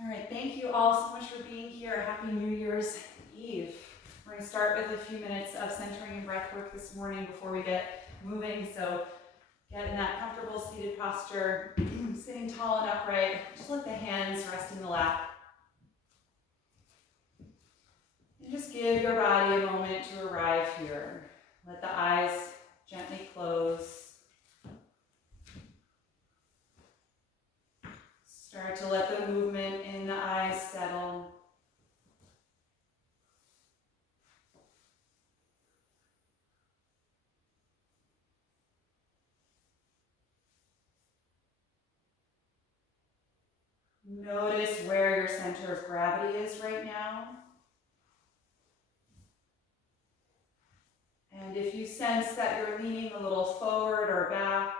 All right, thank you all so much for being here. Happy New Year's Eve. We're going to start with a few minutes of centering and breath work this morning before we get moving. So get in that comfortable seated posture, sitting tall and upright. Just let the hands rest in the lap. And just give your body a moment to arrive here. Let the eyes gently close. Start to let the movement in the eyes settle. Notice where your center of gravity is right now. And if you sense that you're leaning a little forward or back,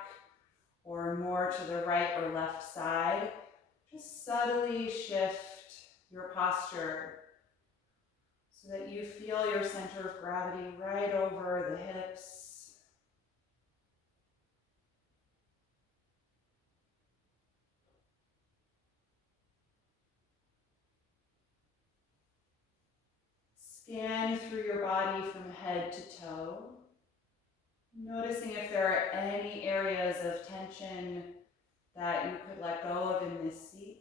or more to the right or left side, just subtly shift your posture so that you feel your center of gravity right over the hips. Scan through your body from head to toe, noticing if there are any areas of tension that you could let go of in this seat.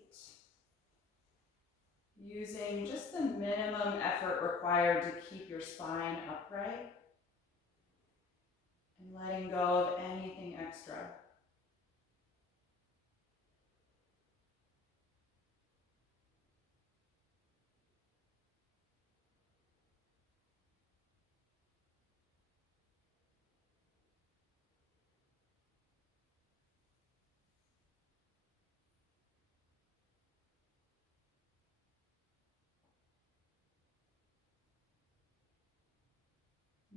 Using just the minimum effort required to keep your spine upright and letting go of anything extra.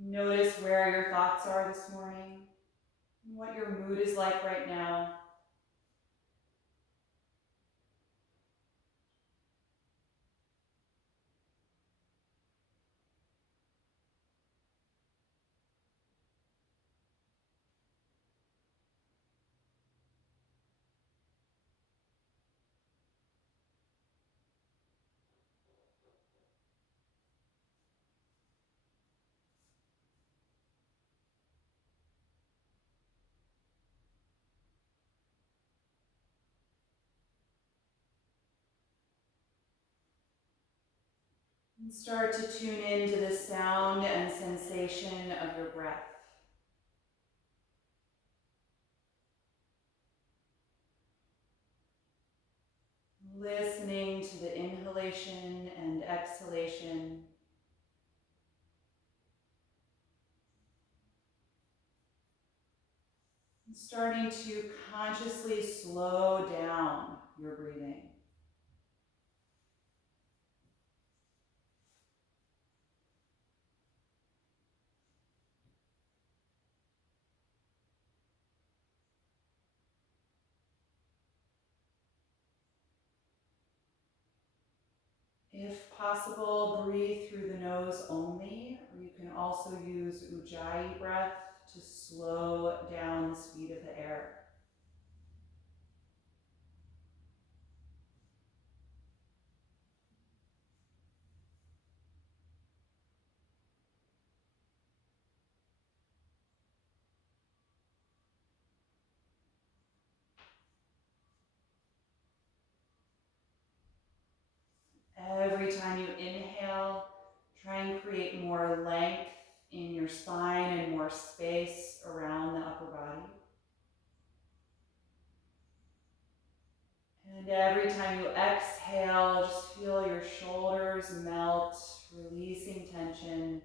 Notice where your thoughts are this morning, what your mood is like right now. And start to tune into the sound and sensation of your breath. Listening to the inhalation and exhalation. And starting to consciously slow down your breathing. If possible, breathe through the nose only, or you can also use Ujjayi breath to slow down the speed of the air. Every time you inhale, try and create more length in your spine and more space around the upper body. And every time you exhale, just feel your shoulders melt, releasing tension,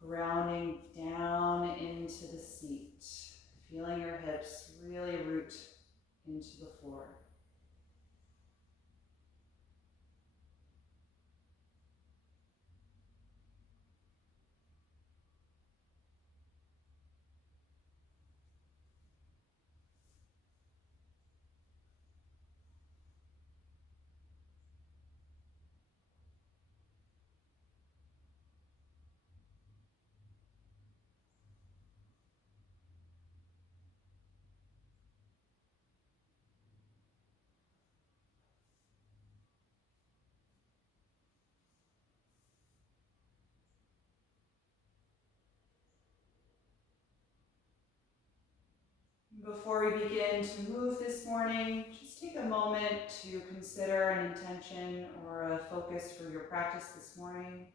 grounding down into the seat, feeling your hips really root into the floor. Before we begin to move this morning, just take a moment to consider an intention or a focus for your practice this morning.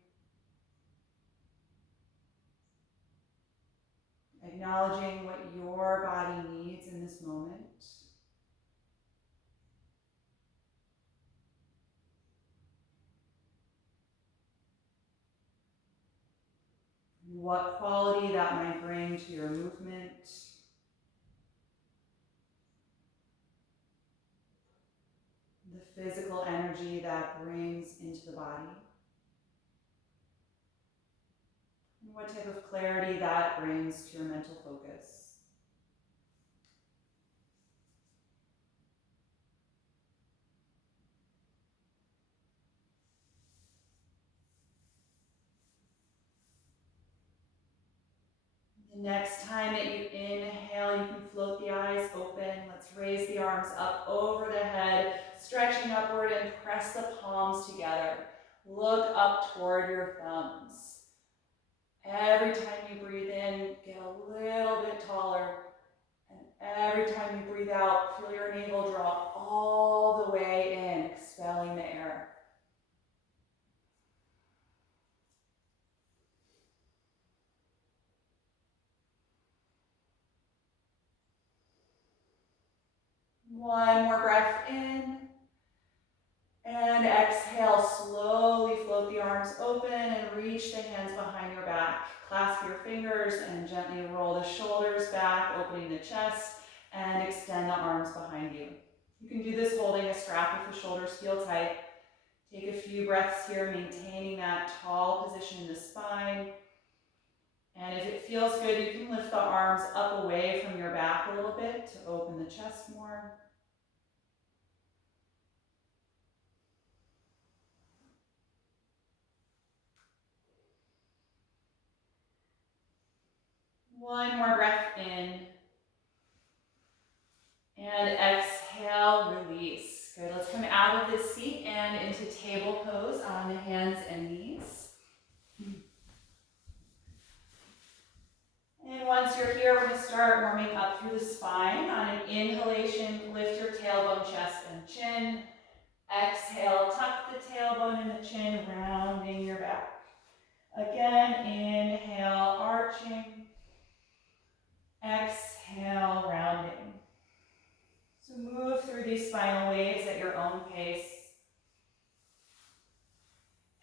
Acknowledging what your body needs in this moment. What quality that might bring to your movement. The physical energy that brings into the body. And what type of clarity that brings to your mental focus. The next time that you inhale, you can float the eyes open. Let's raise the arms up over the head, stretching upward and press the palms together. Look up toward your thumbs. Every time you breathe in, get a little bit taller. And every time you breathe out, feel your navel draw all the way in, expelling the air. One more breath in. And exhale, slowly float the arms open and reach the hands behind your back. Clasp your fingers and gently roll the shoulders back, opening the chest, and extend the arms behind you. You can do this holding a strap if the shoulders feel tight. Take a few breaths here, maintaining that tall position in the spine. And if it feels good, you can lift the arms up away from your back a little bit to open the chest more. One more breath in. And exhale, release. Good, let's come out of this seat and into table pose on the hands and knees. And once you're here, we're going to start warming up through the spine. On an inhalation, lift your tailbone, chest, and chin. Exhale, tuck the tailbone and the chin, rounding your back. Again, inhale, arching. Exhale, rounding. So move through these spinal waves at your own pace.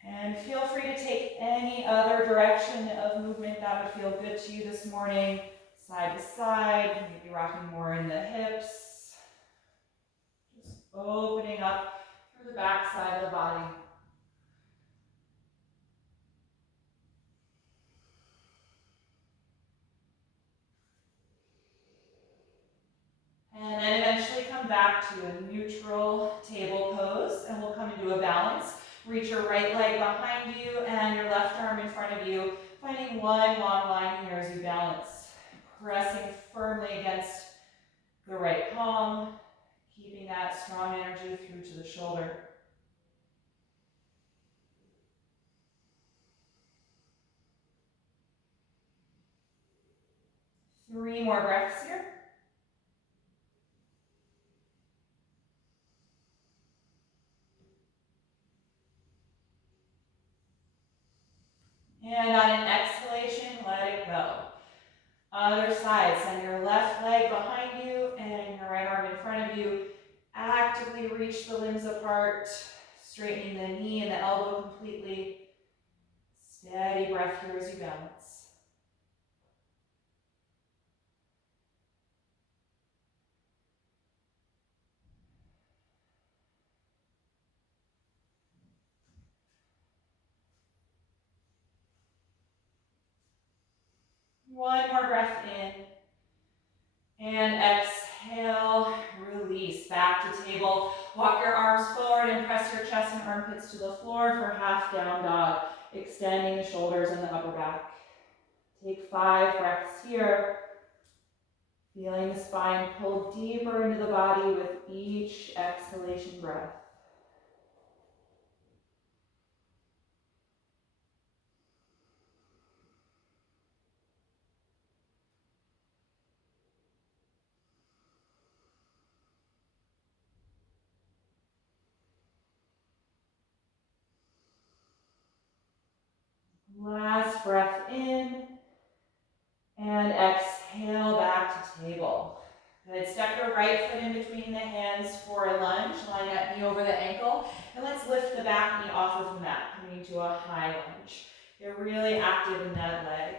And feel free to take any other direction of movement that would feel good to you this morning. Side to side, maybe rocking more in the hips. Just opening up through the back side of the body. And then eventually come back to a neutral table pose, and we'll come into a balance. Reach your right leg behind you and your left arm in front of you, finding one long line here as you balance. Pressing firmly against the right palm, keeping that strong energy through to the shoulder. Three more breaths here. And on an exhalation, let it go. Other side, send your left leg behind you and your right arm in front of you. Actively reach the limbs apart, straightening the knee and the elbow completely. Steady breath here as you balance. One more breath in. And exhale, release. Back to table. Walk your arms forward and press your chest and armpits to the floor for half down dog, extending the shoulders and the upper back. Take 5 breaths here. Feeling the spine pull deeper into the body with each exhalation breath. the right foot in between the hands for a lunge. Line that knee over the ankle. And let's lift the back knee off of the mat, coming to a high lunge. You're really active in that leg.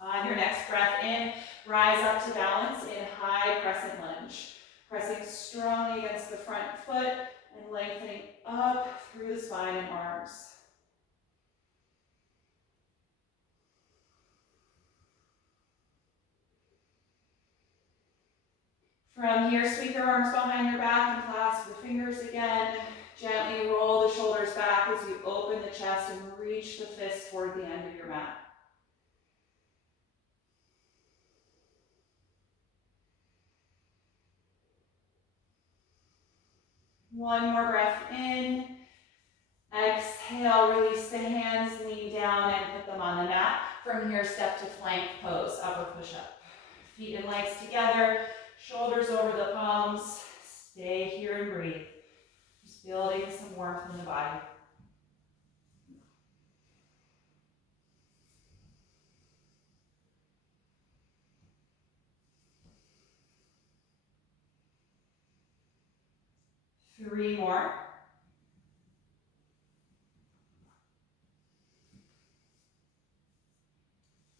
On your next breath in, rise up to balance in high crescent lunge. Pressing strongly against the front foot and lengthening up through the spine and arms. From here, sweep your arms behind your back and clasp the fingers again. Gently roll the shoulders back as you open the chest and reach the fist toward the end of your mat. One more breath in. Exhale, release the hands, lean down and put them on the mat. From here, step to plank pose, upper push-up. Feet and legs together, shoulders over the palms. Stay here and breathe. Just building some warmth in the body. Three more.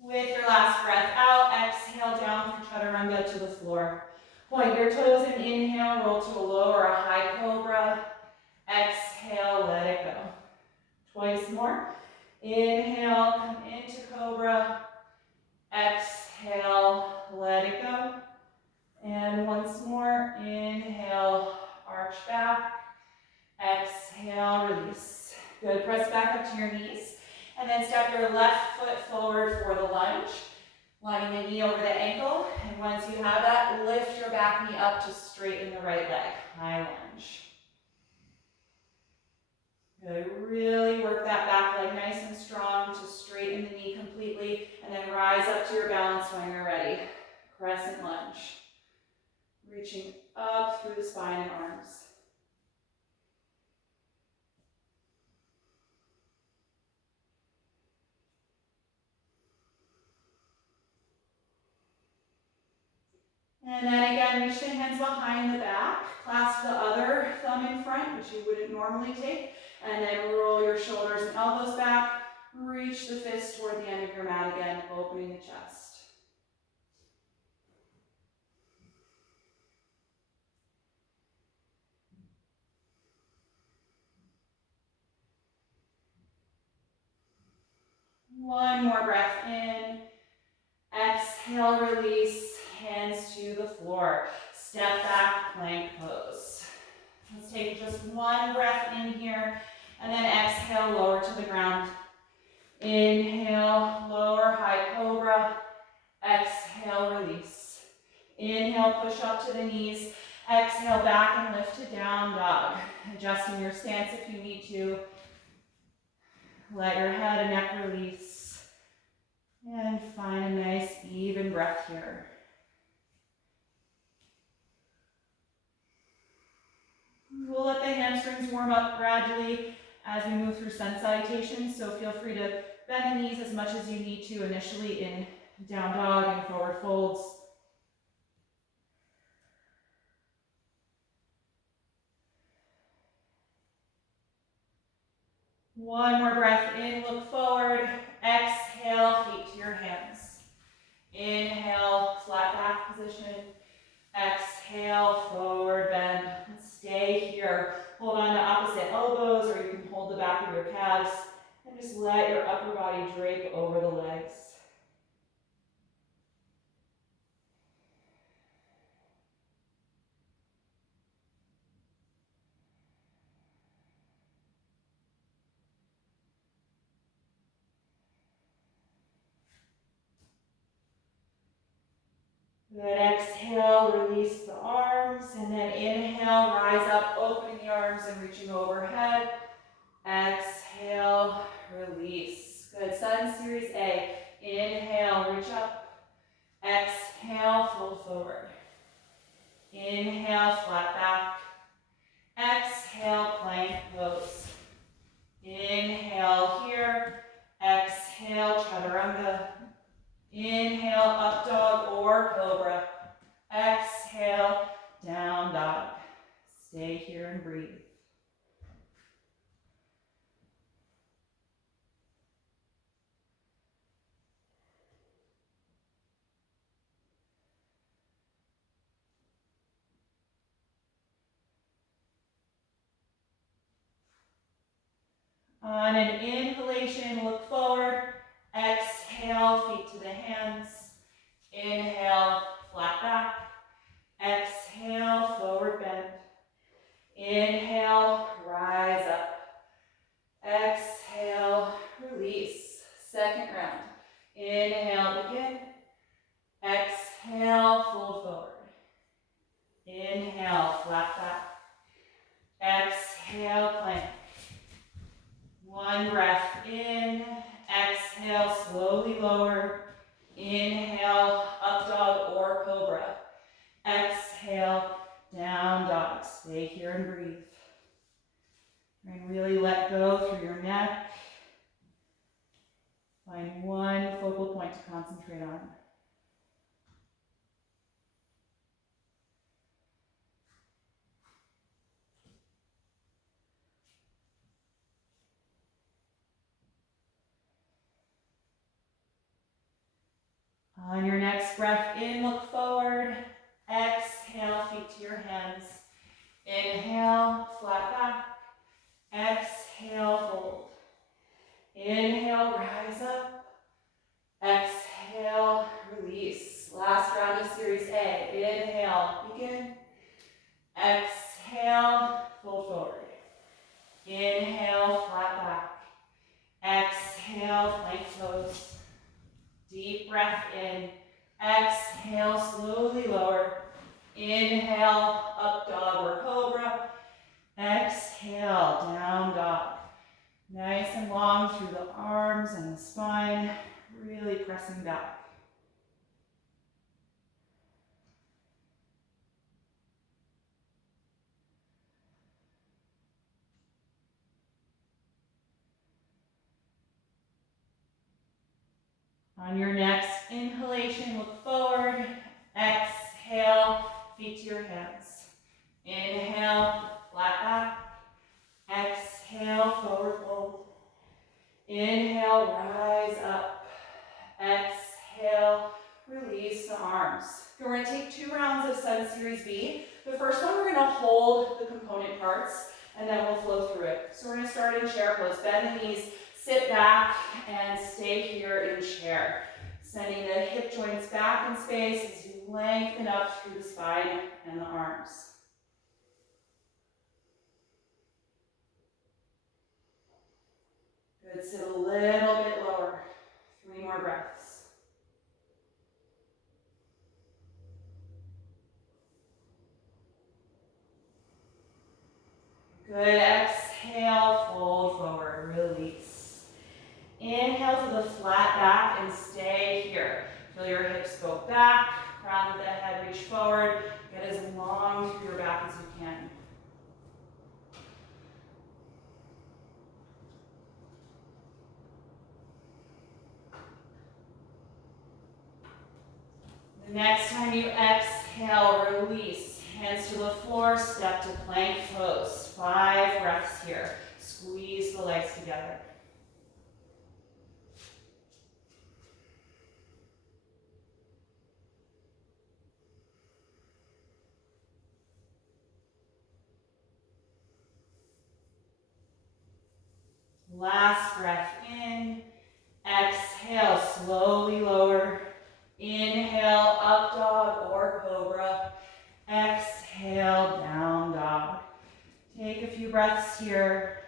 With your last breath out, exhale down through chaturanga to the floor. Point your toes and inhale, roll to a low or a high cobra. Exhale, let it go. Twice more. Inhale, come into cobra. Exhale, let it go. And once more, inhale, arch back. Exhale, release. Good, press back up to your knees. And then step your left foot forward for the lunge. Lining the knee over the ankle. And once you have that, lift your back knee up to straighten the right leg. High lunge. Good, really work that back leg nice and strong to straighten the knee completely. And then rise up to your balance when you're ready. Crescent lunge. Reaching up through the spine and arms. And then again, reach the hands behind the back. Clasp the other thumb in front, which you wouldn't normally take. And then roll your shoulders and elbows back. Reach the fist toward the end of your mat again, opening the chest. One more breath in. Exhale, release, hands to the floor. Step back, plank pose. Let's take just one breath in here, and then exhale, lower to the ground. Inhale, lower, high cobra. Exhale, release. Inhale, push up to the knees. Exhale, back and lift to down dog. Adjusting your stance if you need to. Let your head and neck release. And find a nice, even breath here. We'll let the hamstrings warm up gradually as we move through sun salutations, so feel free to bend the knees as much as you need to initially in down dog and forward folds. One more breath in, look forward. Exhale, feet to your hands. Inhale, flat back position. Exhale, forward bend. Stay here. Hold on to opposite elbows, or you can hold the back of your calves. And just let your upper body drape over the legs. Good, exhale, release the arms, and then inhale, rise up, opening the arms and reaching overhead. Exhale, release. Good, Sun Series A. Inhale, reach up. Exhale, fold forward. Inhale, flat back. Exhale, plank pose. Inhale here. Exhale, chaturanga. Inhale, up dog or cobra. Exhale. Stay here and breathe. On an inhalation, look forward. Exhale, feet to the hands. Inhale, flat back. Exhale, forward bend. Inhale, rise up. Exhale, release. Second round. Inhale, begin. Exhale, fold forward. Inhale, flat back. Exhale, plank. One breath in. Exhale, slowly lower. Inhale, up dog or cobra. Exhale, down dog. Stay here and breathe. And really let go through your neck. Find one focal point to concentrate on. On your next breath in, look forward. Exhale, feet to your hands. Inhale, flat back. Exhale, fold. Inhale, rise up. Exhale, release. Last round of Series A. Inhale, begin. Exhale, fold forward. Inhale, flat back. Exhale, plank pose. Deep breath in. Exhale, slowly lower. Inhale, up dog or cobra. Exhale, down dog. Nice and long through the arms and the spine, really pressing back. On your next inhalation, look forward. Exhale, feet to your hands. Inhale, flat back. Exhale, forward fold. Inhale, rise up. Exhale, release the arms. We're going to take 2 rounds of Sun Series B. The first one, we're going to hold the component parts, and then we'll flow through it. So we're going to start in chair pose. Bend the knees, sit back, and stay here in chair. Sending the hip joints back in space as you lengthen up through the spine and the arms. Good, sit a little bit lower. 3 more breaths. Good, exhale, fold forward, release. Inhale to the flat back and stay here. Feel your hips go back, crown of the head reach forward. Get as long through your back as you can. The next time you exhale, release. Hands to the floor, step to plank pose. 5 breaths here. Squeeze the legs together. Last breath in. Exhale, slowly lower. Inhale, up dog or cobra. Exhale, down dog. Take a few breaths here.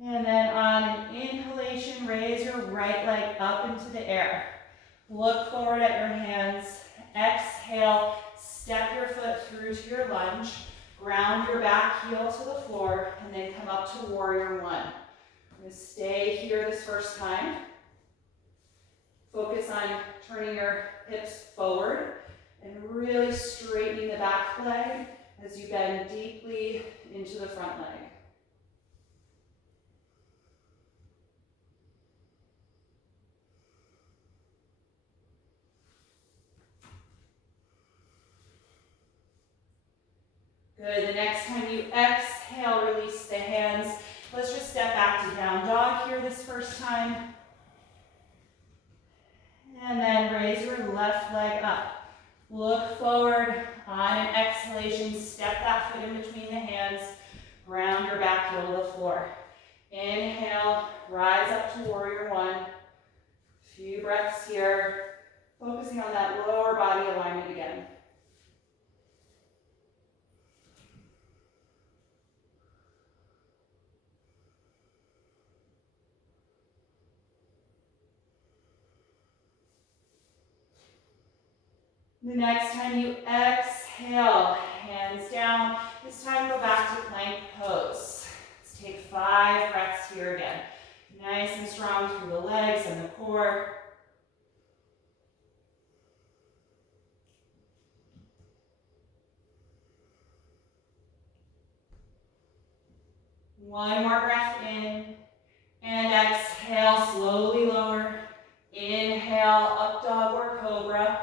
And then on an inhalation, raise your right leg up into the air. Look forward at your hands. Exhale, step your foot through to your lunge. Ground your back heel to the floor, and then come up to warrior 1. I'm going to stay here this first time. Focus on turning your hips forward and really straightening the back leg as you bend deeply into the front leg. Good. The next time you exhale, release the hands. Let's just step back to down dog here this first time. And then raise your left leg up. Look forward. On an exhalation, step that foot in between the hands. Ground your back heel to the floor. Inhale, rise up to warrior one. Few breaths here. Focusing on that lower body alignment again. The next time you exhale, hands down. This time go back to plank pose. Let's take 5 breaths here again. Nice and strong through the legs and the core. One more breath in. And exhale, slowly lower. Inhale, up dog or cobra.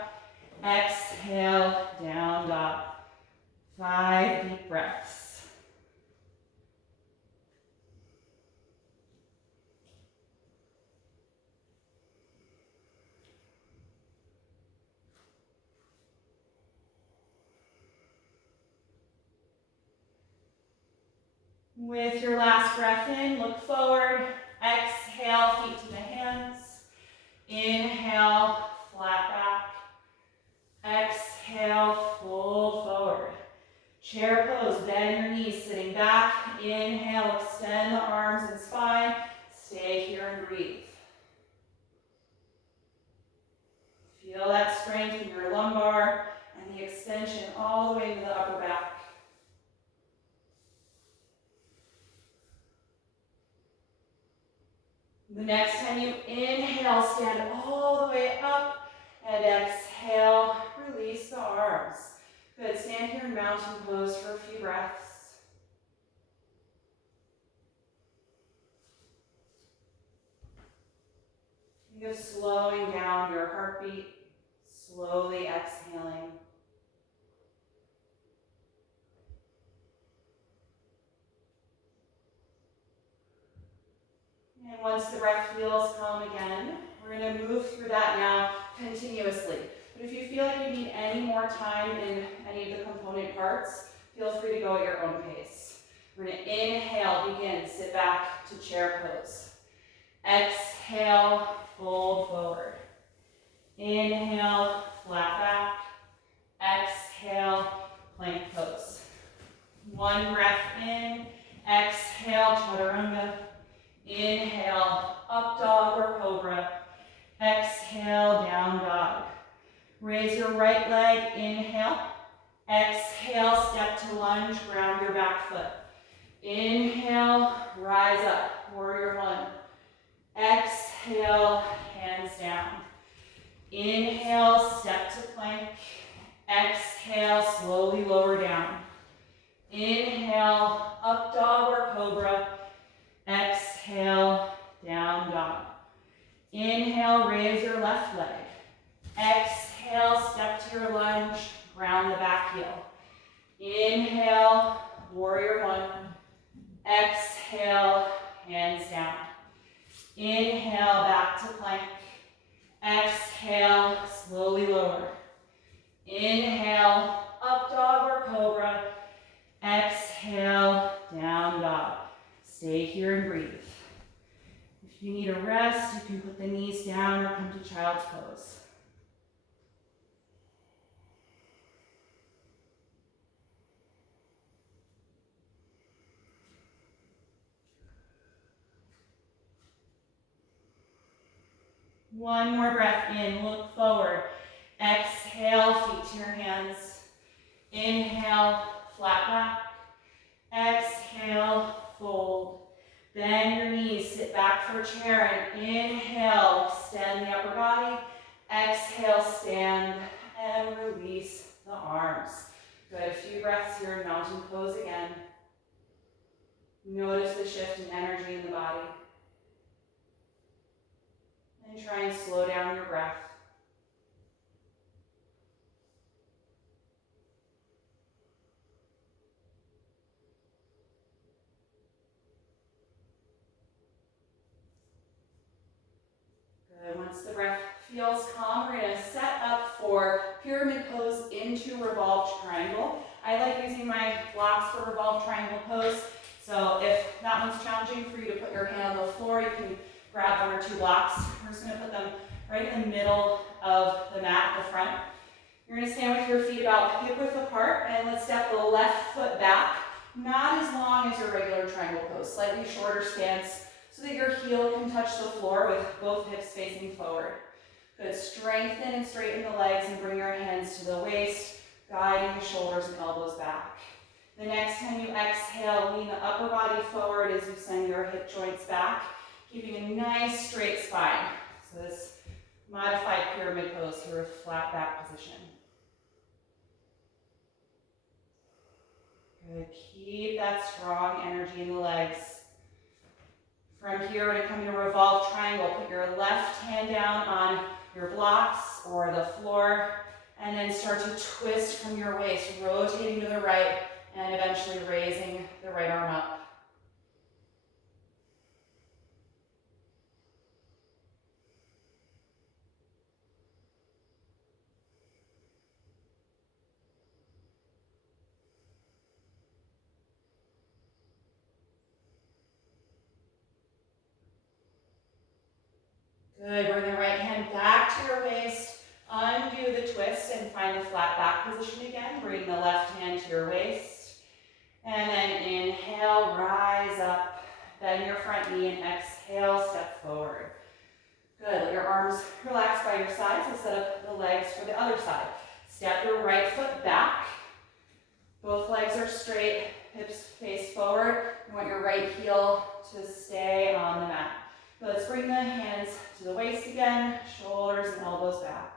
Exhale, down dog. 5 deep breaths. With your last breath in, look forward. Exhale, feet to the hands. Inhale, flat back. Exhale, fold forward. Chair pose, bend your knees, sitting back. Inhale, extend the arms and spine. Stay here and breathe. Feel that strength in your lumbar and the extension all the way to the upper back. The next time you inhale, stand all the way up and exhale, release the arms. Good, stand here in mountain pose for a few breaths. Think of slowing down your heartbeat, slowly exhaling. And once the breath feels calm again, we're going to move through that now continuously. But if you feel like you need any more time in any of the component parts, feel free to go at your own pace. We're going to inhale, begin, sit back to chair pose. Exhale, fold forward. Inhale, flat back. Exhale, plank pose. One breath in. Exhale, chaturanga. Inhale, up dog or cobra. Exhale, down dog. Raise your right leg, inhale. Exhale, step to lunge, ground your back foot. Inhale, rise up, warrior one. Exhale, hands down. Inhale, step to plank. Exhale, slowly lower down. Inhale, up dog or cobra. Exhale, down dog. Inhale, raise your left leg. Exhale, step to your lunge, ground the back heel. Inhale, warrior one. Exhale, hands down. Inhale, back to plank. Exhale, slowly lower. Inhale, up dog or cobra. Exhale, down dog. Stay here and breathe. If you need a rest, you can put the knees down or come to child's pose. One more breath in, look forward. Exhale, feet to your hands. Inhale, flat back. Exhale, fold. Bend your knees, sit back for chair, and inhale, extend the upper body. Exhale, stand, and release the arms. Good, a few breaths here in mountain pose again. Notice the shift in energy in the body. And try and slow down your breath. Good. Once the breath feels calm, we're going to set up for pyramid pose into revolved triangle. I like using my blocks for revolved triangle pose. So if that one's challenging for you to put your hand on the floor, you can grab one or two blocks. We're just going to put them right in the middle of the mat, the front. You're going to stand with your feet about hip width apart, and let's step the left foot back, not as long as your regular triangle pose, slightly shorter stance so that your heel can touch the floor with both hips facing forward. Good. Strengthen and straighten the legs and bring your hands to the waist, guiding the shoulders and elbows back. The next time you exhale, lean the upper body forward as you send your hip joints back, keeping a nice straight spine. So this modified pyramid pose here with flat back position. Good. Keep that strong energy in the legs. From here, we're going to come to revolved triangle. Put your left hand down on your blocks or the floor, and then start to twist from your waist, rotating to the right, and eventually raising the right arm up. Good. Bring the right hand back to your waist. Undo the twist and find the flat back position again. Bring the left hand to your waist. And then inhale, rise up. Bend your front knee and exhale, step forward. Good. Let your arms relax by your sides and set up the legs for the other side. Step your right foot back. Both legs are straight, hips face forward. You want your right heel to stay on the mat. Let's bring the hands to the waist again, shoulders and elbows back.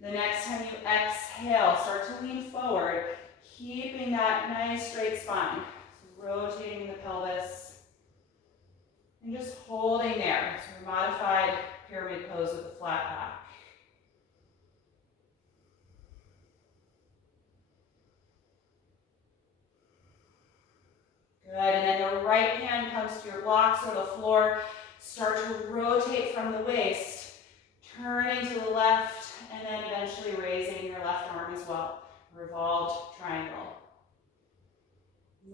The next time you exhale, start to lean forward, keeping that nice straight spine. So rotating the pelvis and just holding there. So modified pyramid pose with a flat back. Good, and then the right hand comes to your blocks or the floor. Start to rotate from the waist, turning to the left, and then eventually raising your left arm as well. Revolved triangle.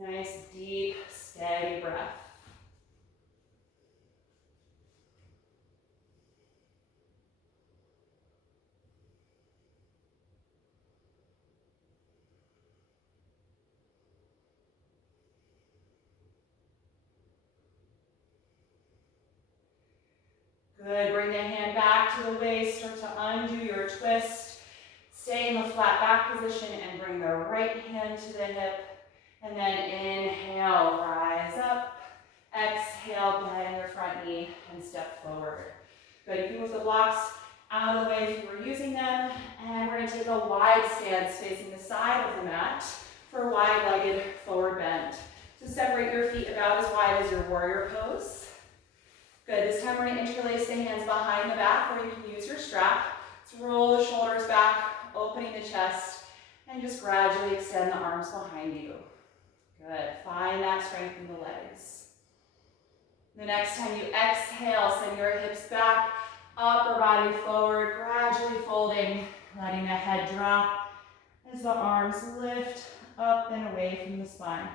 Nice, deep, steady breath. Good, bring the hand back to the waist, start to undo your twist. Stay in the flat back position and bring the right hand to the hip. And then inhale, rise up. Exhale, bend your front knee and step forward. Good, you can move the blocks out of the way if you were using them. And we're going to take a wide stance facing the side of the mat for a wide-legged forward bend. So separate your feet about as wide as your warrior pose. Good, this time we're going to interlace the hands behind the back, or you can use your strap. So roll the shoulders back, opening the chest, and just gradually extend the arms behind you. Good, find that strength in the legs. The next time you exhale, send your hips back, upper body forward, gradually folding, letting the head drop as the arms lift up and away from the spine.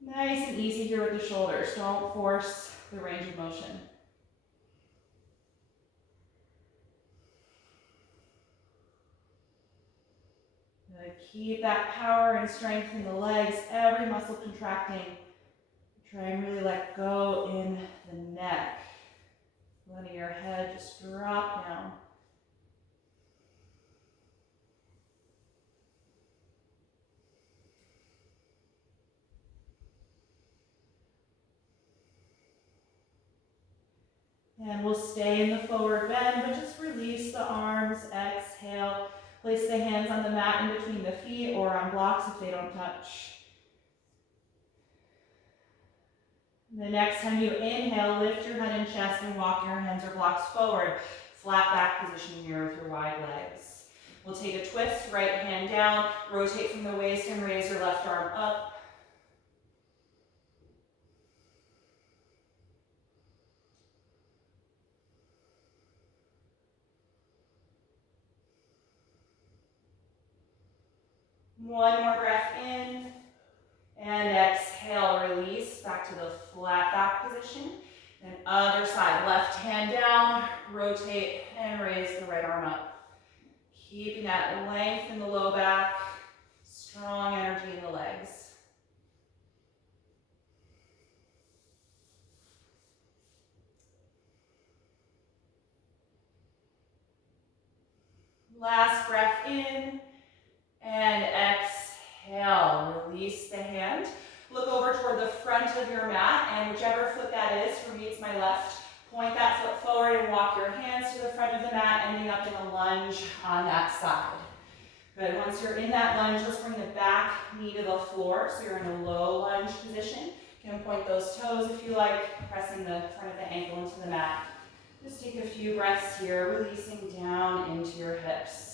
Nice and easy here with the shoulders. Don't force the range of motion. Good. Keep that power and strength in the legs, every muscle contracting. Try and really let go in the neck. Letting your head just drop down. And we'll stay in the forward bend, but just release the arms, exhale. Place the hands on the mat in between the feet or on blocks if they don't touch. The next time you inhale, lift your head and chest and walk your hands or blocks forward. Flat back position here with your wide legs. We'll take a twist, right hand down, rotate from the waist and raise your left arm up. One more breath in, and exhale, release back to the flat back position. Then other side, left hand down, rotate and raise the right arm up. Keeping that length in the low back, strong energy in the legs. Last breath in, and exhale, release the hand. Look over toward the front of your mat, and whichever foot that is, for me it's my left, point that foot forward and walk your hands to the front of the mat, ending up in a lunge on that side. Good, once you're in that lunge, let's bring the back knee to the floor, so you're in a low lunge position. You can point those toes if you like, pressing the front of the ankle into the mat. Just take a few breaths here, releasing down into your hips.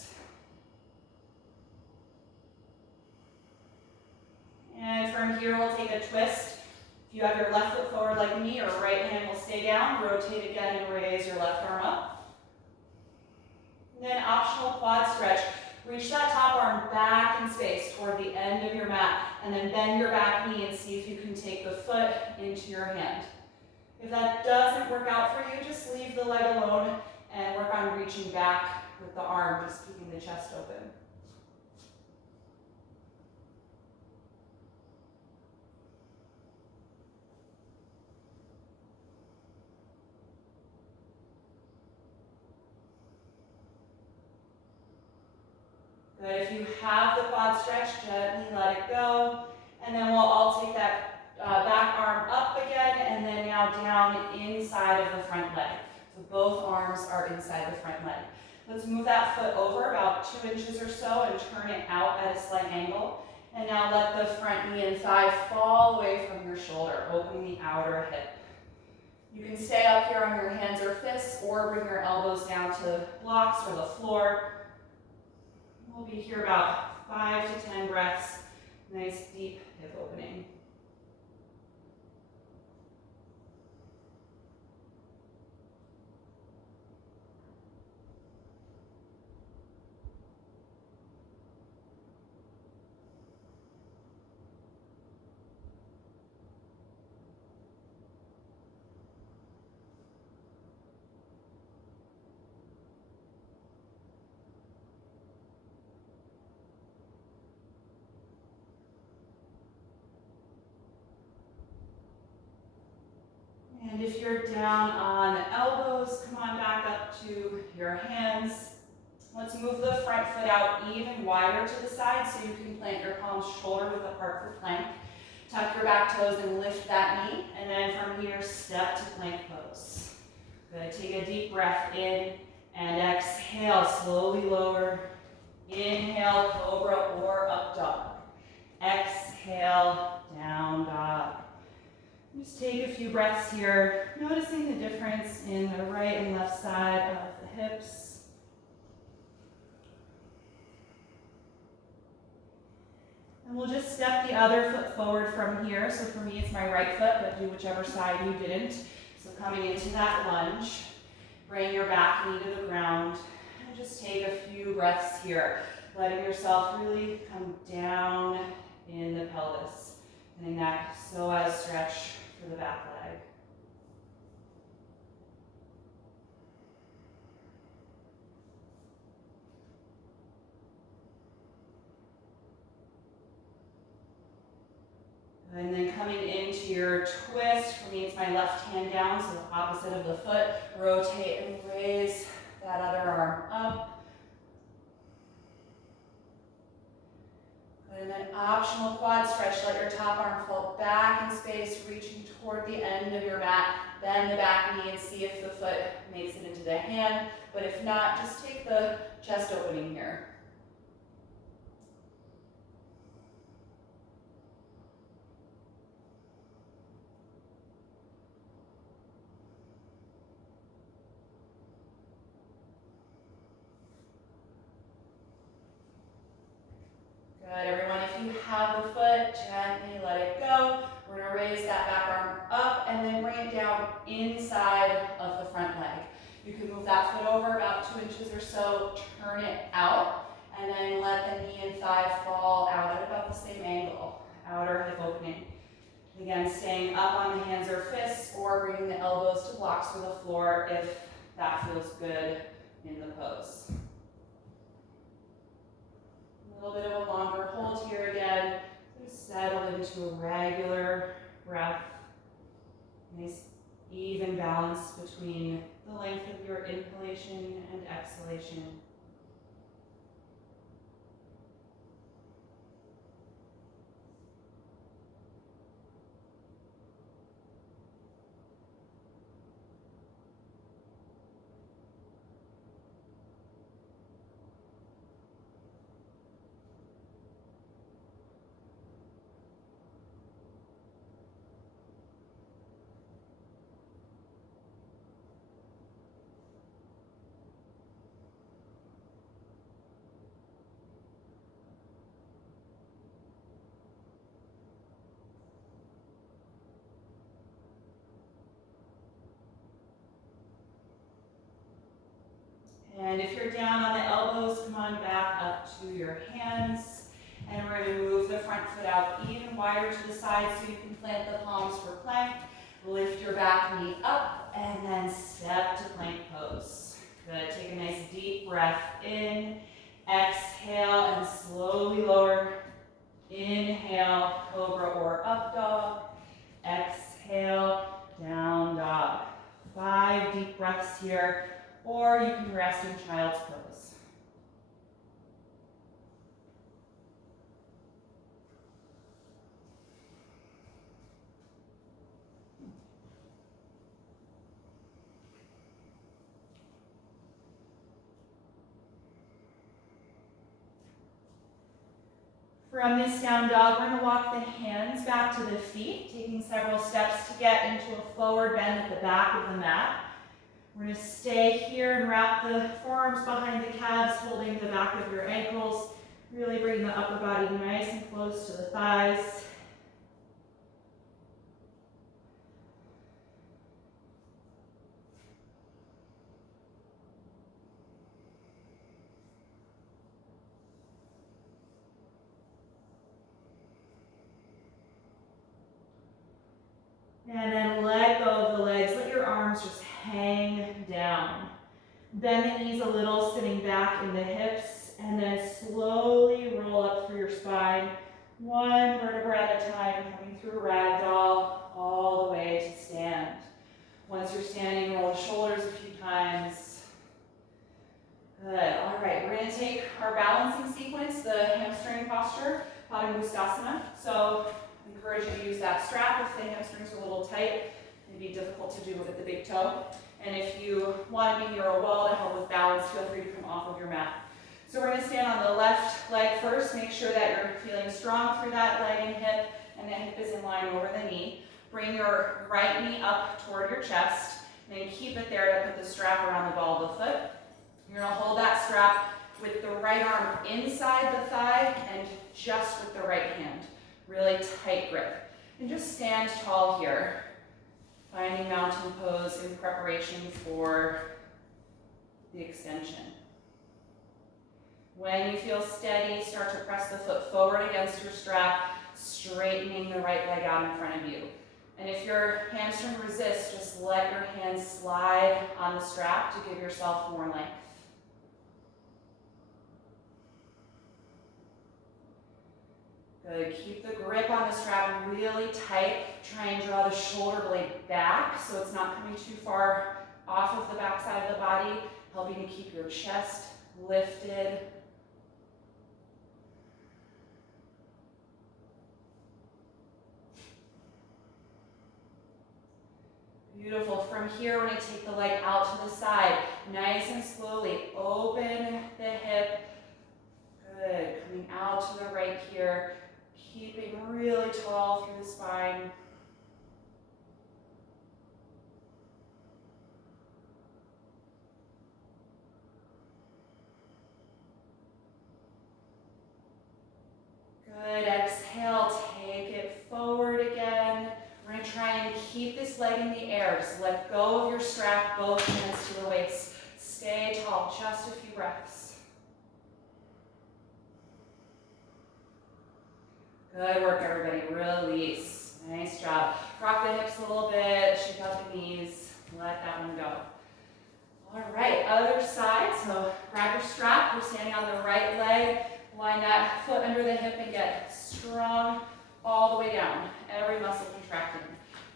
And from here, we'll take a twist. If you have your left foot forward like me, your right hand will stay down. Rotate again and raise your left arm up. And then optional quad stretch. Reach that top arm back in space toward the end of your mat, and then bend your back knee and see if you can take the foot into your hand. If that doesn't work out for you, just leave the leg alone and work on reaching back with the arm, just keeping the chest open. Good, if you have the quad stretch, gently let it go, and then we'll all take that back arm up again, and then now down inside of the front leg. So both arms are inside the front leg. Let's move that foot over about 2 inches or so and turn it out at a slight angle. And now let the front knee and thigh fall away from your shoulder, opening the outer hip. You can stay up here on your hands or fists, or bring your elbows down to blocks or the floor. We'll be here about 5 to 10 breaths. Nice deep hip opening. And if you're down on the elbows, come on back up to your hands. Let's move the front foot out even wider to the side so you can plant your palms shoulder width apart for plank. Tuck your back toes and lift that knee. And then from here, step to plank pose. Good, take a deep breath in and exhale, slowly lower. Inhale, cobra or up dog. Exhale, down dog. Just take a few breaths here, noticing the difference in the right and left side of the hips. And we'll just step the other foot forward from here. So for me, it's my right foot, but do whichever side you didn't. So coming into that lunge, bring your back knee to the ground, and just take a few breaths here, letting yourself really come down in the pelvis, getting that psoas stretch for the back leg. And then coming into your twist, for me it's my left hand down, so the opposite of the foot. Rotate and raise that other arm up. And then optional quad stretch, let your top arm fall back in space, reaching toward the end of your mat. Bend the back knee and see if the foot makes it into the hand. But if not, just take the chest opening here. Good, everyone, if you have the foot, gently let it go. We're gonna raise that back arm up and then bring it down inside of the front leg. You can move that foot over about 2 inches or so, turn it out, And then let the knee and thigh fall out at about the same angle. Outer hip opening. Again, staying up on the hands or fists or bringing the elbows to blocks for the floor if that feels good in the pose. A little bit of a longer hold here again. Just settle into a regular breath. Nice even balance between the length of your inhalation and exhalation. And if you're down on the elbows, come on back up to your hands. And we're going to move the front foot out even wider to the side so you can plant the palms for plank. Lift your back knee up and then step to plank pose. Good. Take a nice deep breath in. Exhale and slowly lower. Inhale, cobra or up dog. Exhale, down dog. 5 deep breaths here. Or you can rest in child's pose. From this down dog, we're going to walk the hands back to the feet, taking several steps to get into a forward bend at the back of the mat. We're going to stay here and wrap the forearms behind the calves, holding the back of your ankles. Really bring the upper body nice and close to the thighs. And then let go of the legs. Let your arms just hang down. Bend the knees a little, sitting back in the hips, and then slowly roll up through your spine. One vertebra at a time, coming through ragdoll all the way to stand. Once you're standing, roll the shoulders a few times. Good. All right, we're going to take our balancing sequence, the hamstring posture, Padangusthasana. So I encourage you to use that strap if the hamstrings are a little tight. It'd be difficult to do with the big toe. And if you want to be near a wall to help with balance, feel free to come off of your mat. So we're going to stand on the left leg first. Make sure that you're feeling strong through that leg and hip, and the hip is in line over the knee. Bring your right knee up toward your chest, and then keep it there to put the strap around the ball of the foot. You're going to hold that strap with the right arm inside the thigh and just with the right hand. Really tight grip. And just stand tall here. Finding mountain pose in preparation for the extension. When you feel steady, start to press the foot forward against your strap, straightening the right leg out in front of you. And if your hamstring resists, just let your hands slide on the strap to give yourself more length. Good. Keep the grip on the strap really tight. Try and draw the shoulder blade back so it's not coming too far off of the back side of the body, helping to keep your chest lifted. Beautiful. From here, we're going to take the leg out to the side. Nice and slowly open the hip. Good. Coming out to the right here. Keeping really tall through the spine. Good. Exhale. Take it forward again. We're going to try and keep this leg in the air. Just let go of your strap, both hands to the waist. Stay tall. Just a few breaths. Good work, everybody. Release. Nice job. Rock the hips a little bit, shake out the knees, let that one go. All right, other side. So grab your strap. We're standing on the right leg. Line that foot under the hip and get strong all the way down. Every muscle contracting.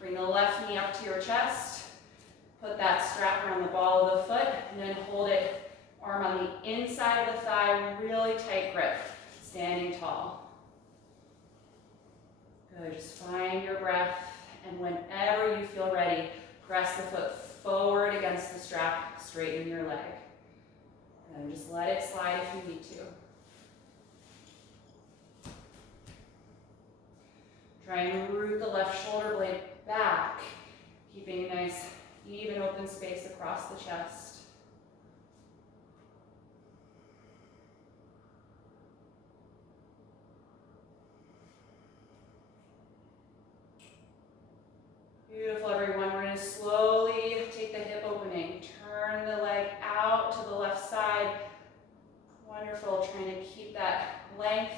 Bring the left knee up to your chest. Put that strap around the ball of the foot and then hold it, arm on the inside of the thigh, really tight grip, standing tall. Good, just find your breath, and whenever you feel ready, press the foot forward against the strap, straighten your leg. And just let it slide if you need to. Try and root the left shoulder blade back, keeping a nice even open space across the chest. Beautiful, everyone. We're going to slowly take the hip opening. Turn the leg out to the left side. Wonderful. Trying to keep that length,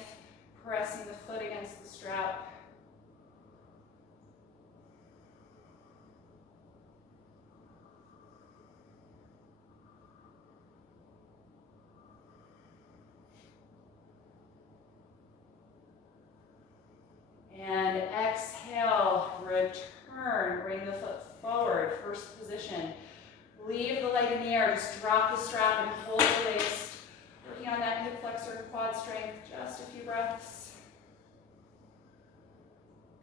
pressing the foot against the strap. And exhale, return, bring the foot forward, first position. Leave the leg in the air, just drop the strap and hold the waist. Working on that hip flexor and quad strength, just a few breaths.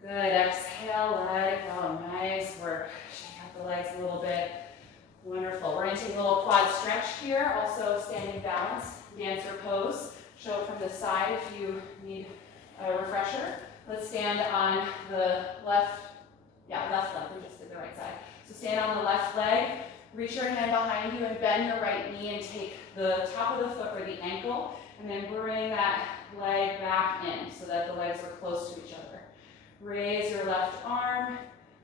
Good, exhale, let it go, nice work. Shake out the legs a little bit. Wonderful, we're gonna take a little quad stretch here, also standing balance, dancer pose. Show it from the side if you need a refresher. Let's stand on the left leg, we just did the right side. So stand on the left leg, reach your hand behind you and bend your right knee and take the top of the foot or the ankle, and then bring that leg back in so that the legs are close to each other. Raise your left arm,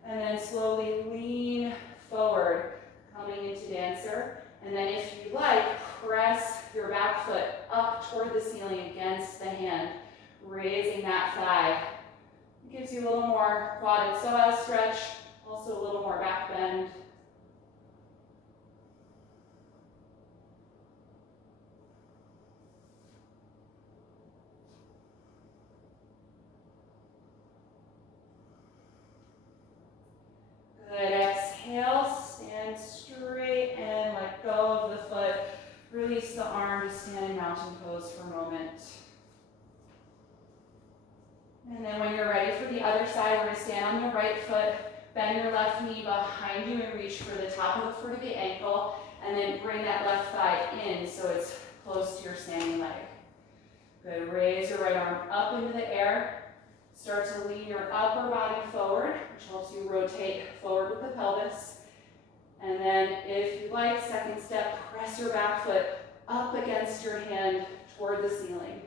and then slowly lean forward, coming into dancer. And then if you like, press your back foot up toward the ceiling against the hand, raising that thigh. It gives you a little more quad and psoas stretch, also a little more back bend. Good, exhale, stand straight and let go of the foot. Release the arm to stand in mountain pose for a moment. And then when you're ready for the other side, we're going to stand on the right foot, bend your left knee behind you and reach for the top of the foot or the ankle, and then bring that left thigh in so it's close to your standing leg. Good, raise your right arm up into the air. Start to lean your upper body forward, which helps you rotate forward with the pelvis. And then if you like, second step, press your back foot up against your hand toward the ceiling.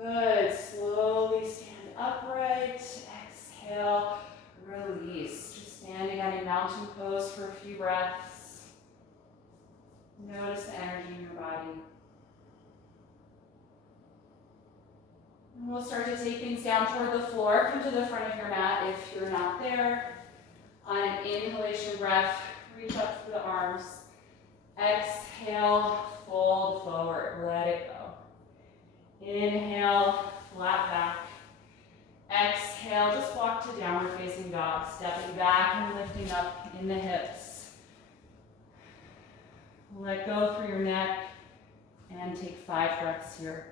Good, slowly stand upright, exhale, release. Just standing on a mountain pose for a few breaths. Notice the energy in your body. And we'll start to take things down toward the floor. Come to the front of your mat if you're not there. On an inhalation breath, reach up to the arms. Exhale, fold forward, let it go. Inhale, flat back. Exhale, just walk to downward facing dog, stepping back and lifting up in the hips. Let go through your neck and take 5 breaths here.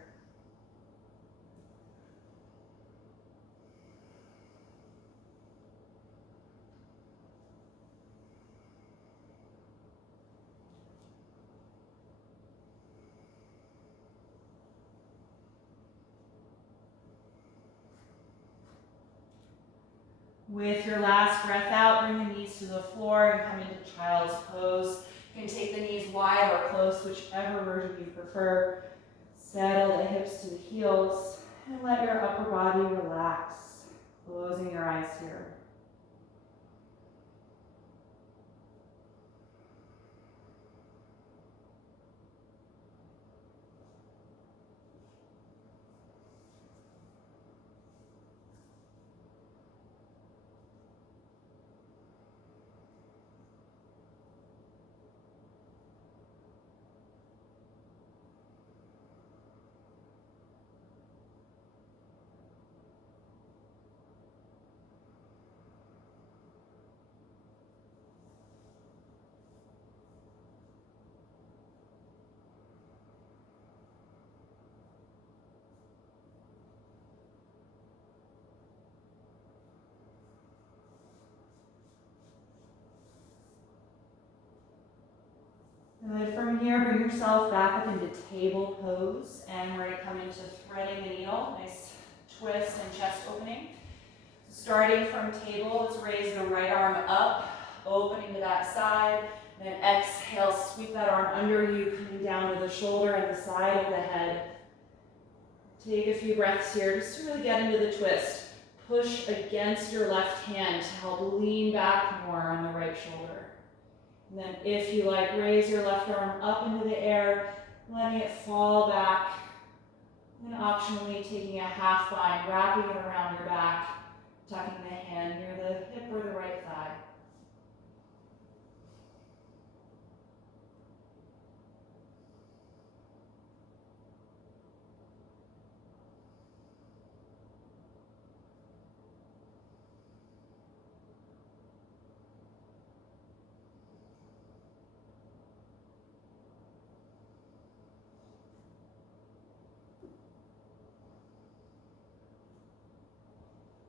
With your last breath out, bring the knees to the floor and come into child's pose. You can take the knees wide or close, whichever version you prefer. Settle the hips to the heels And let your upper body relax, closing your eyes here. And then from here, bring yourself back up into table pose, and we're going to come into threading the needle. Nice twist and chest opening. Starting from table, let's raise the right arm up, opening to that side. Then exhale, sweep that arm under you, coming down to the shoulder and the side of the head. Take a few breaths here just to really get into the twist. Push against your left hand to help lean back more on the right shoulder. And then if you like, raise your left arm up into the air, letting it fall back. And optionally taking a half bind, wrapping it around your back, tucking the hand near the hip or the right thigh.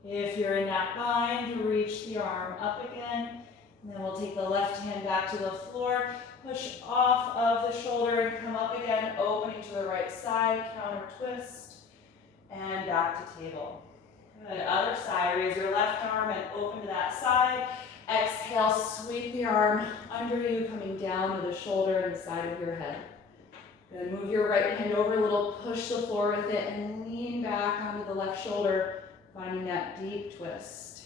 If you're in that bind, reach the arm up again. And then we'll take the left hand back to the floor, push off of the shoulder and come up again, opening to the right side, counter twist, and back to table. Good, other side, raise your left arm and open to that side. Exhale, sweep the arm under you, coming down to the shoulder and the side of your head. Good, move your right hand over a little, push the floor with it, and lean back onto the left shoulder, finding that deep twist.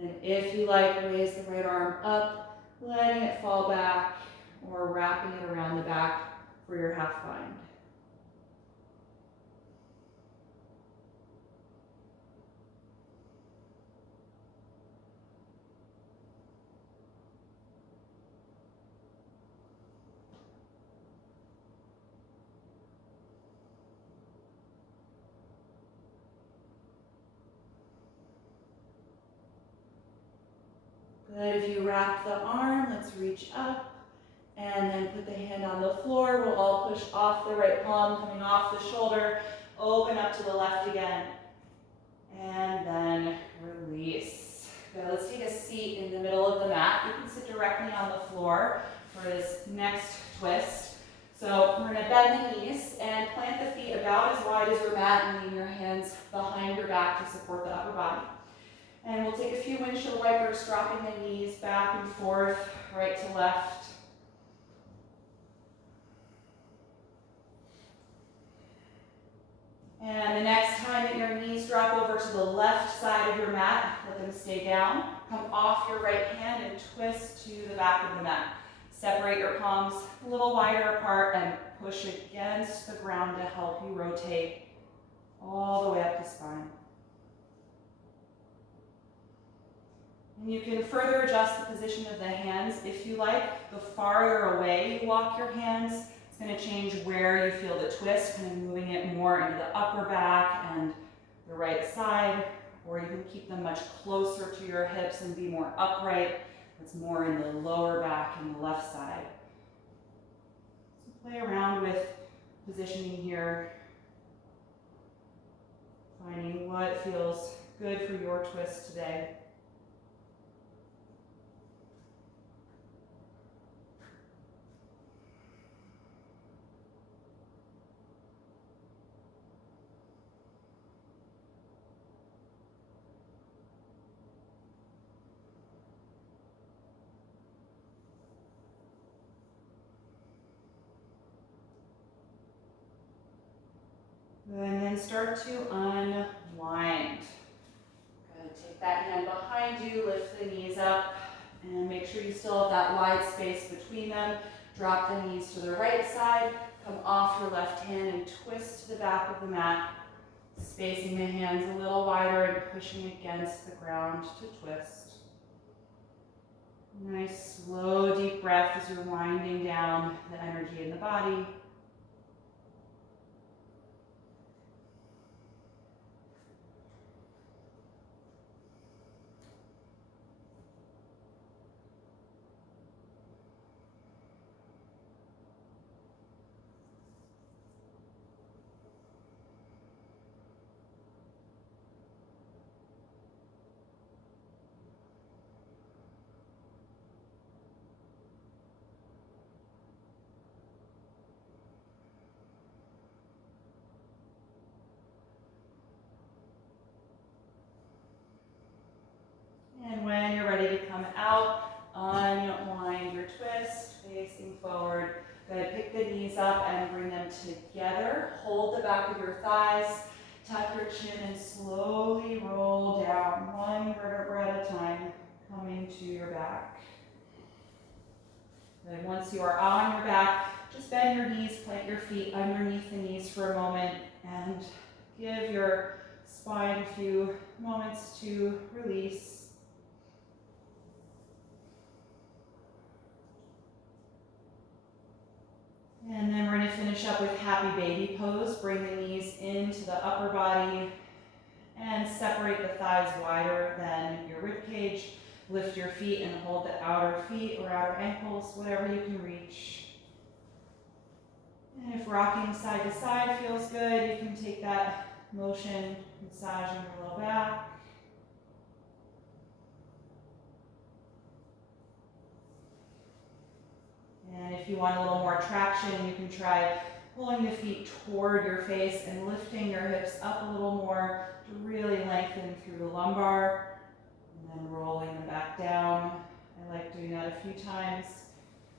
And if you like, raise the right arm up, letting it fall back, or wrapping it around the back for your half bind. Good, if you wrap the arm, let's reach up and then put the hand on the floor. We'll all push off the right palm, coming off the shoulder, open up to the left again, and then release. Good, let's take a seat in the middle of the mat. You can sit directly on the floor for this next twist. So we're gonna bend the knees and plant the feet about as wide as your mat and lean your hands behind your back to support the upper body. And we'll take a few windshield wipers, dropping the knees back and forth, right to left. And the next time that your knees drop over to the left side of your mat, let them stay down. Come off your right hand and twist to the back of the mat. Separate your palms a little wider apart and push against the ground to help you rotate all the way up the spine. And you can further adjust the position of the hands if you like. The farther away you walk your hands, it's going to change where you feel the twist, kind of moving it more into the upper back and the right side, or you can keep them much closer to your hips and be more upright. It's more in the lower back and the left side. So play around with positioning here, finding what feels good for your twist today. start to unwind. Good, take that hand behind you, lift the knees up, and make sure you still have that wide space between them. Drop the knees to the right side, come off your left hand and twist to the back of the mat, spacing the hands a little wider and pushing against the ground to twist. Nice, slow, deep breath as you're winding down the energy in the body. And when you're ready to come out, unwind your twist, facing forward. Good, pick the knees up and bring them together. Hold the back of your thighs, tuck your chin and slowly roll down, one vertebra at a time, coming to your back. Then once you are on your back, just bend your knees, plant your feet underneath the knees for a moment, and give your spine a few moments to release. And then we're going to finish up with happy baby pose. Bring the knees into the upper body and separate the thighs wider than your rib cage. Lift your feet and hold the outer feet or outer ankles, whatever you can reach. And if rocking side to side feels good, you can take that motion, massaging your low back. And if you want a little more traction, you can try pulling the feet toward your face and lifting your hips up a little more to really lengthen through the lumbar, and then rolling them back down. I like doing that a few times.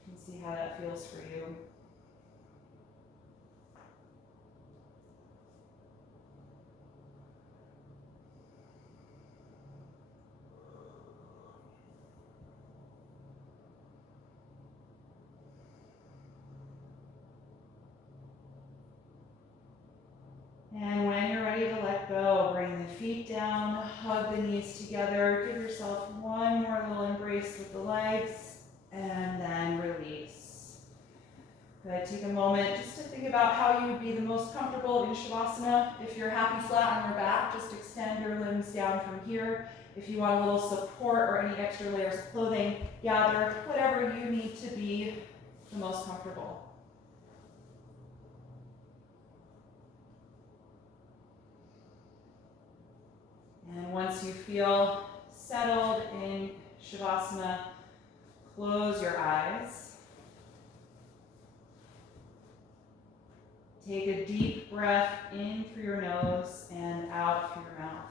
You can see how that feels for you. And when you're ready to let go, bring the feet down, hug the knees together, give yourself one more little embrace with the legs, and then release. Good, take a moment just to think about how you would be the most comfortable in Shavasana. If you're happy flat on your back, just extend your limbs down from here. If you want a little support or any extra layers of clothing, gather whatever you need to be the most comfortable. And once you feel settled in Shavasana, close your eyes. Take a deep breath in through your nose and out through your mouth.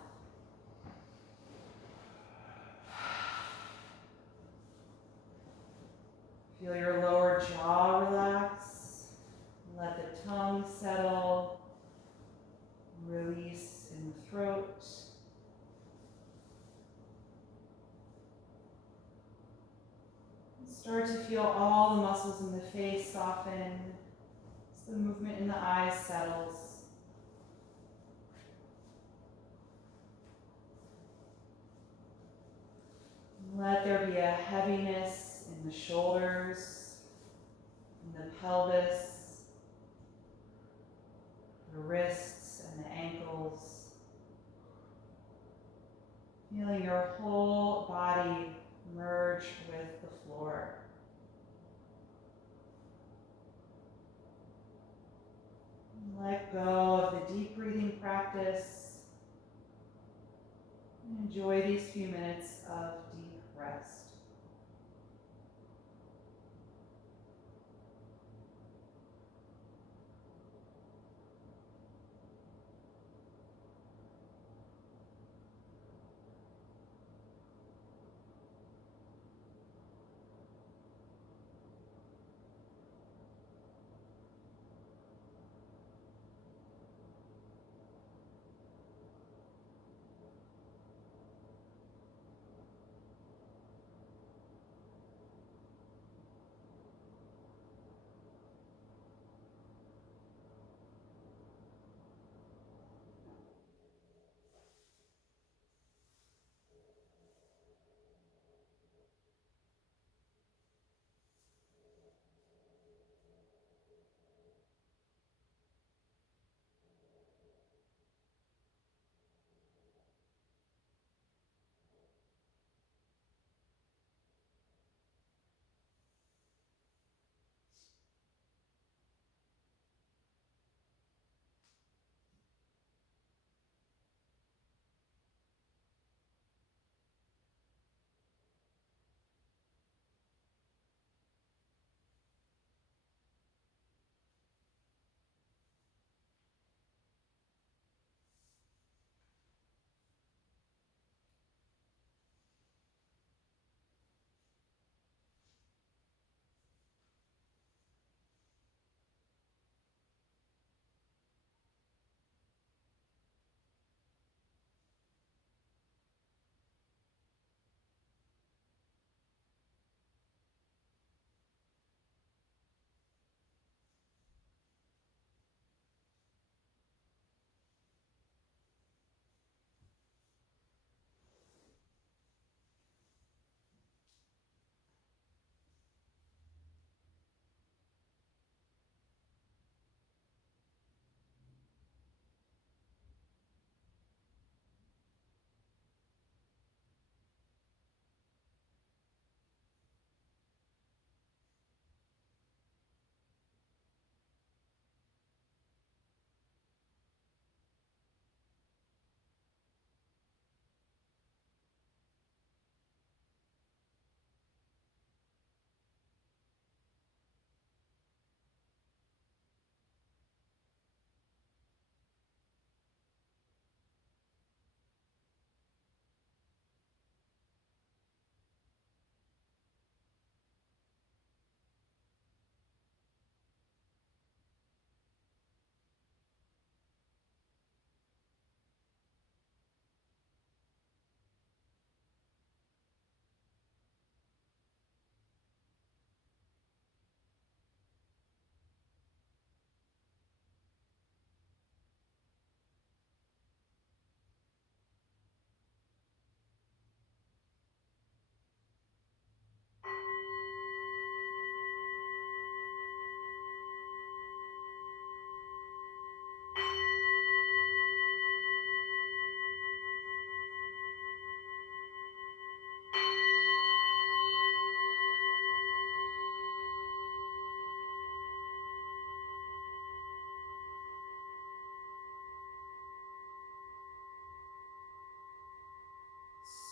Feel your lower jaw relax. Let the tongue settle. Release in the throat. Start to feel all the muscles in the face soften as the movement in the eyes settles. Let there be a heaviness in the shoulders, in the pelvis, the wrists and the ankles. Feeling your whole body merge with the floor. Let go of the deep breathing practice. Enjoy these few minutes of deep rest.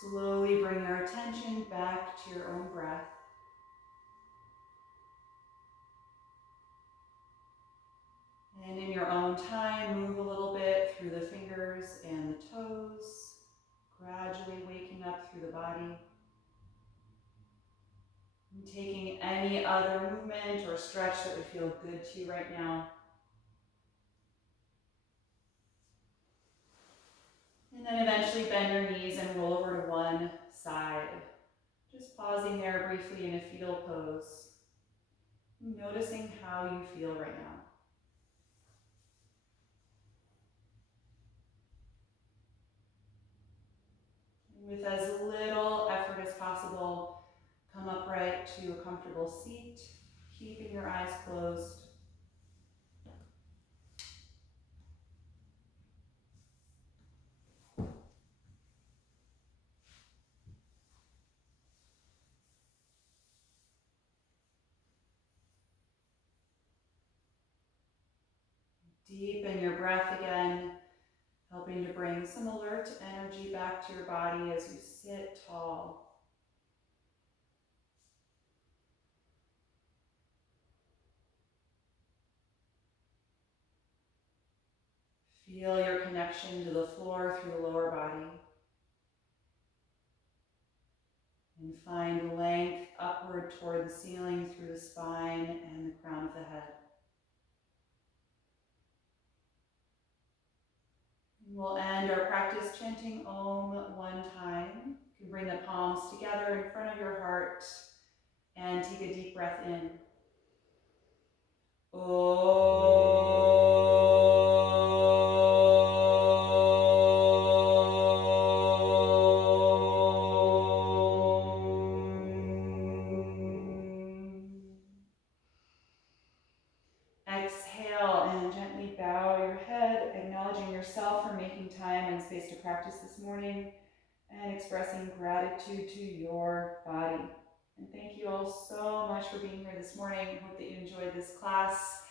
Slowly bring your attention back to your own breath. And in your own time, move a little bit through the fingers and the toes, gradually waking up through the body. And taking any other movement or stretch that would feel good to you right now. And then eventually bend your knees and roll over to one side. Just pausing there briefly in a fetal pose. Noticing how you feel right now. With as little effort as possible, come upright to a comfortable seat, keeping your eyes closed. Deepen your breath again, helping to bring some alert energy back to your body as you sit tall. Feel your connection to the floor through the lower body. And find length upward toward the ceiling through the spine and the crown of the head. And we'll end our practice chanting Om one time. You can bring the palms together in front of your heart and take a deep breath in. Exhale and gently bow your head, acknowledging yourself for making time and space to practice this morning and expressing gratitude to your body. And thank you all so much for being here this morning. I hope that you enjoyed this class.